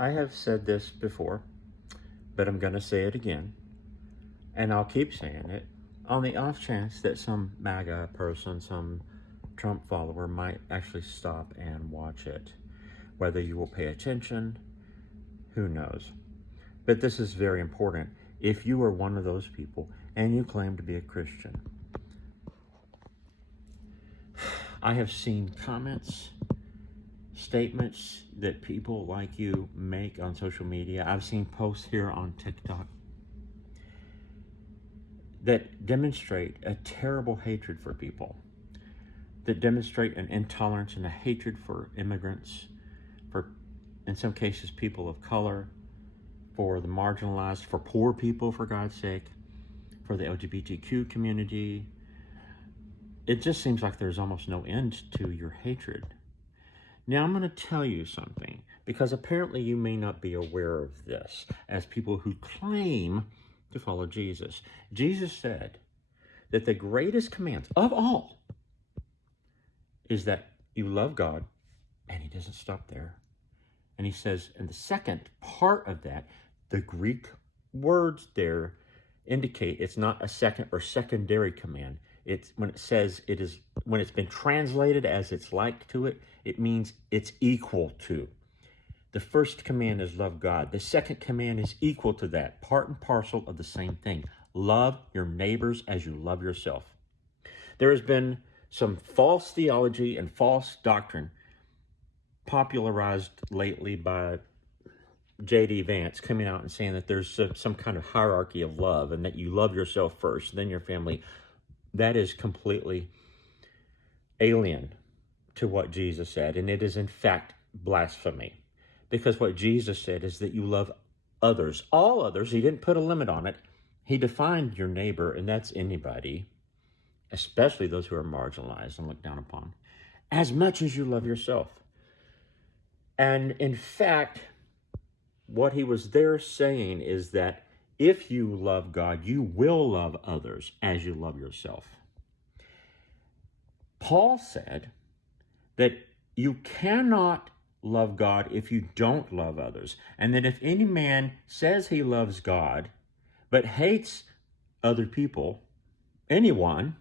I have said this before, but I'm going to say it again, and I'll keep saying it, on the off chance that some MAGA person, some Trump follower might actually stop and watch it. Whether you will pay attention, who knows? But this is very important. If you are one of those people and you claim to be a Christian, I have seen comments, statements that people like you make on social media. I've seen posts here on TikTok that demonstrate a terrible hatred for people, that demonstrate an intolerance and a hatred for immigrants, for, in some cases, people of color, for the marginalized, for poor people, for God's sake, for the LGBTQ community. It just seems like there's almost no end to your hatred. Now, I'm going to tell you something, because apparently you may not be aware of this as people who claim to follow Jesus. Jesus said that the greatest command of all is that you love God, and he doesn't stop there. And he says, in the second part of that, the Greek words there indicate it's not a second or secondary command. It's when it says it is, when it's been translated as it's like to it, it means it's equal to. The first command is love God. The second command is equal to that, part and parcel of the same thing. Love your neighbors as you love yourself. There has been some false theology and false doctrine popularized lately by J.D. Vance, coming out and saying that there's some kind of hierarchy of love and that you love yourself first, then your family. That is completely alien to what Jesus said, and it is in fact blasphemy. Because what Jesus said is that you love others, all others. He didn't put a limit on it. He defined your neighbor, and that's anybody, especially those who are marginalized and looked down upon, as much as you love yourself. And in fact, what he was there saying is that if you love God, you will love others as you love yourself. Paul said that you cannot love God if you don't love others. And that if any man says he loves God, but hates other people, anyone,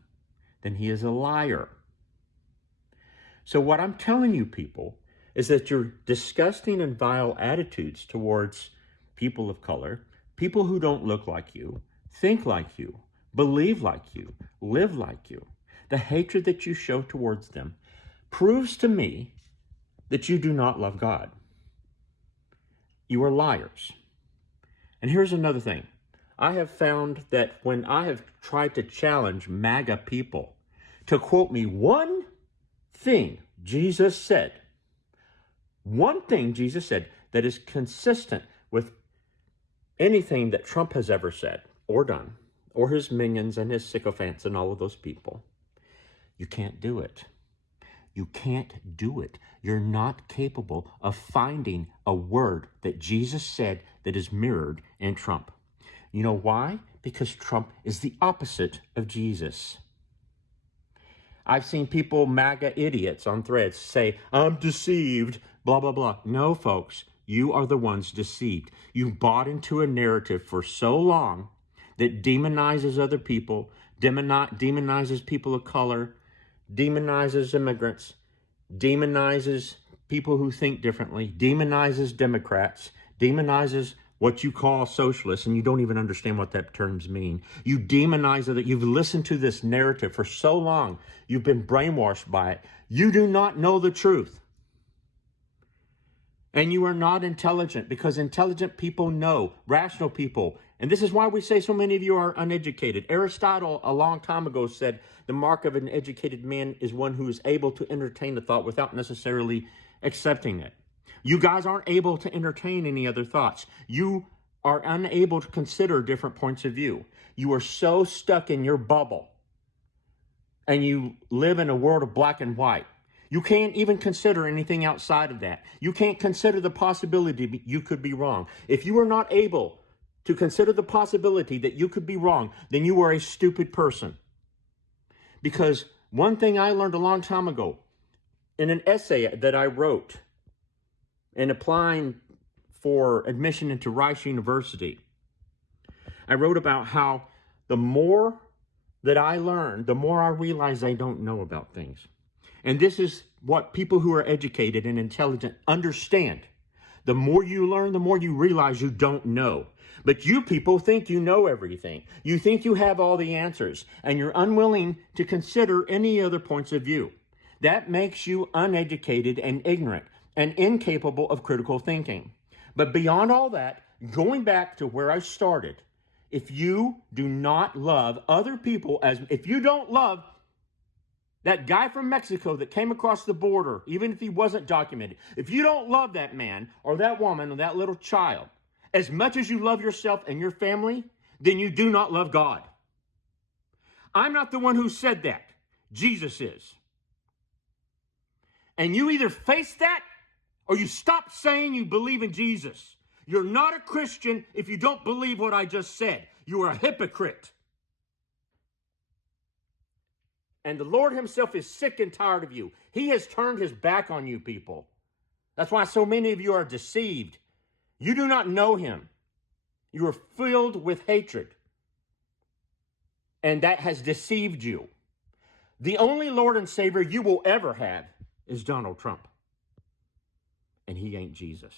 then he is a liar. So what I'm telling you, people, is that your disgusting and vile attitudes towards people of color, people who don't look like you, think like you, believe like you, live like you, the hatred that you show towards them proves to me that you do not love God. You are liars. And here's another thing. I have found that when I have tried to challenge MAGA people to quote me one thing Jesus said, one thing Jesus said that is consistent with anything that Trump has ever said or done, or his minions and his sycophants and all of those people, you can't do it. You can't do it. You're not capable of finding a word that Jesus said that is mirrored in Trump. You know why? Because Trump is the opposite of Jesus. I've seen people, MAGA idiots on threads, say, I'm deceived, blah, blah, blah. No, folks, you are the ones deceived. You've bought into a narrative for so long that demonizes other people, demonizes people of color, demonizes immigrants, demonizes people who think differently, demonizes Democrats, demonizes what you call socialists, and you don't even understand what that terms mean. You demonize it. You've listened to this narrative for so long. You've been brainwashed by it. You do not know the truth. And you are not intelligent, because intelligent people know, rational people. And this is why we say so many of you are uneducated. Aristotle, a long time ago, said the mark of an educated man is one who is able to entertain the thought without necessarily accepting it. You guys aren't able to entertain any other thoughts. You are unable to consider different points of view. You are so stuck in your bubble, and you live in a world of black and white. You can't even consider anything outside of that. You can't consider the possibility you could be wrong. If you are not able to consider the possibility that you could be wrong, then you are a stupid person. Because one thing I learned a long time ago in an essay that I wrote in applying for admission into Rice University, I wrote about how the more that I learn, the more I realize I don't know about things. And this is what people who are educated and intelligent understand. The more you learn, the more you realize you don't know. But you people think you know everything. You think you have all the answers, and you're unwilling to consider any other points of view. That makes you uneducated and ignorant and incapable of critical thinking. But beyond all that, going back to where I started, if you do not love other people if you don't love that guy from Mexico that came across the border, even if he wasn't documented, if you don't love that man or that woman or that little child as much as you love yourself and your family, then you do not love God. I'm not the one who said that. Jesus is. And you either face that or you stop saying you believe in Jesus. You're not a Christian if you don't believe what I just said. You are a hypocrite. And the Lord himself is sick and tired of you. He has turned his back on you people. That's why so many of you are deceived. You do not know him. You are filled with hatred. And that has deceived you. The only Lord and Savior you will ever have is Donald Trump. And he ain't Jesus.